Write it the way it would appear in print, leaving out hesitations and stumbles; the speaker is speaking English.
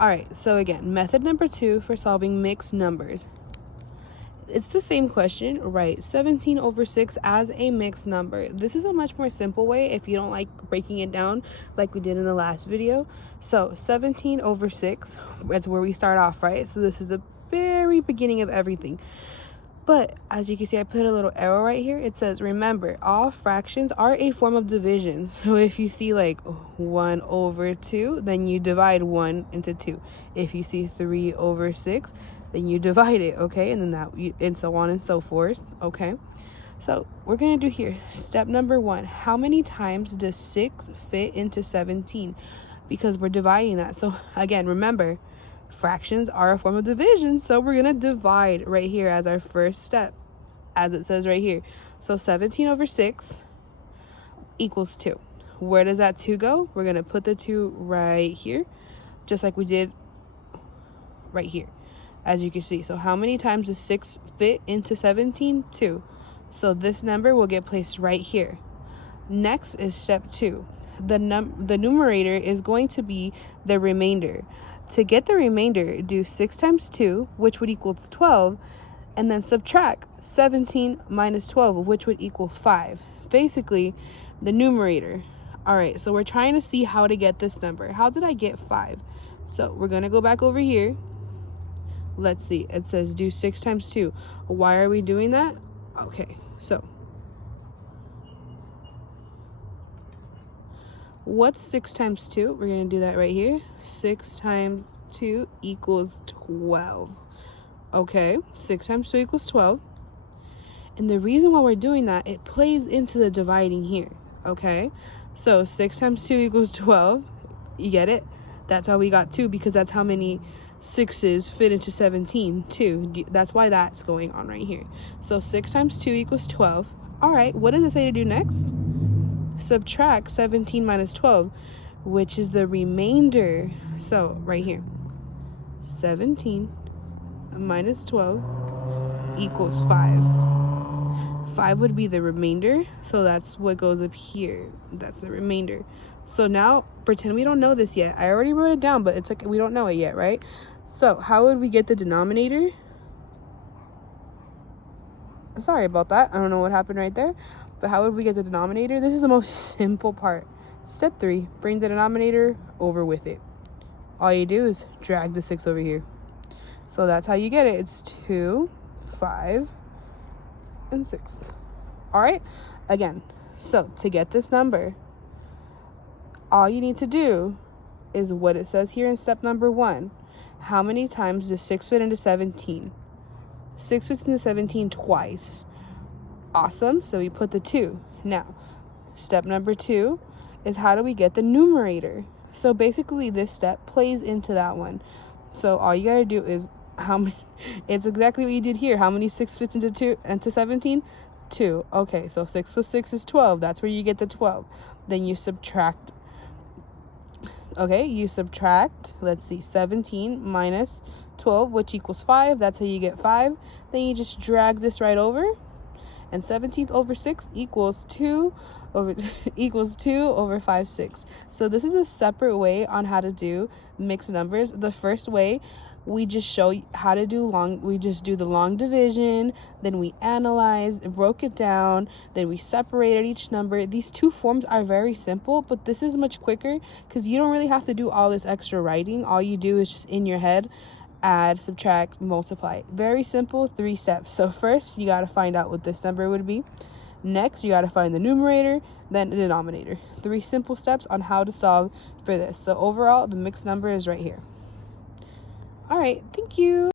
All right, so again, method number 2 for solving mixed numbers. It's the same question, right? 17 over 6 as a mixed number. This is a much more simple way if you don't like breaking it down like we did in the last video. So 17 over 6, that's where we start off, right? So this is the very beginning of everything. But as you can see, I put a little arrow right here. It says, remember, all fractions are a form of division. So if you see like 1 over 2, then you divide 1 into 2. If you see 3 over 6, then you divide it, okay? And then and so on and so forth, okay? So we're going to do here, step number 1. How many times does 6 fit into 17? Because we're dividing that. So again, remember, fractions are a form of division, so we're gonna divide right here as our first step, as it says right here. So 17 over 6 equals 2. Where does that 2 go? We're gonna put the 2 right here, just like we did right here, as you can see. So how many times does 6 fit into 17? 2. So this number will get placed right here. Next is step 2. The numerator is going to be the remainder. To get the remainder, do 6 times 2, which would equal 12, and then subtract 17 minus 12, which would equal 5. Basically, the numerator. All right, so we're trying to see how to get this number. How did I get 5? So we're going to go back over here. Let's see. It says do 6 times 2. Why are we doing that? Okay, so what's 6 times 2? We're going to do that right here. 6 times 2 equals 12. Okay, 6 times 2 equals 12. And the reason why we're doing that, it plays into the dividing here. Okay, so 6 times 2 equals 12. You get it? That's how we got 2, because that's how many 6's fit into 17. 2. That's why that's going on right here. So 6 times 2 equals 12. All right, what does it say to do next? Subtract 17 minus 12, which is the remainder. So right here, 17 minus 12 equals 5. 5 would be the remainder, so that's what goes up here. That's the remainder. So now pretend we don't know this yet. I already wrote it down, but it's like we don't know it yet, right? So how would we get the denominator? Sorry about that. I don't know what happened right there. But how would we get the denominator? This is the most simple part. Step 3, bring the denominator over with it. All you do is drag the 6 over here. So that's how you get it. It's 2, 5, and 6. All right? Again, so to get this number, all you need to do is what it says here in step number 1. How many times does 6 fit into 17? 6 fits into 17 twice. Awesome, so we put the 2. Now, step number 2 is how do we get the numerator? So basically this step plays into that one. So all you gotta do is it's exactly what you did here. How many 6 fits into 17? 2. Okay, so 6 plus 6 is 12. That's where you get the 12. Then you subtract. Okay, you subtract, let's see, 17 minus 12, which equals 5. That's how you get 5. Then you just drag this right over. And 17 over 6 equals 2 over 5 6. So this is a separate way on how to do mixed numbers. The first way, we just show how to do we just do the long division, then we analyze, broke it down, then we separated each number. These two forms are very simple, but this is much quicker because you don't really have to do all this extra writing. All you do is just in your head add, subtract, multiply. Very simple, 3 steps. So first you got to find out what this number would be. Next you got to find the numerator, then the denominator. 3 simple steps on how to solve for this. So overall the mixed number is right here. All right, thank you.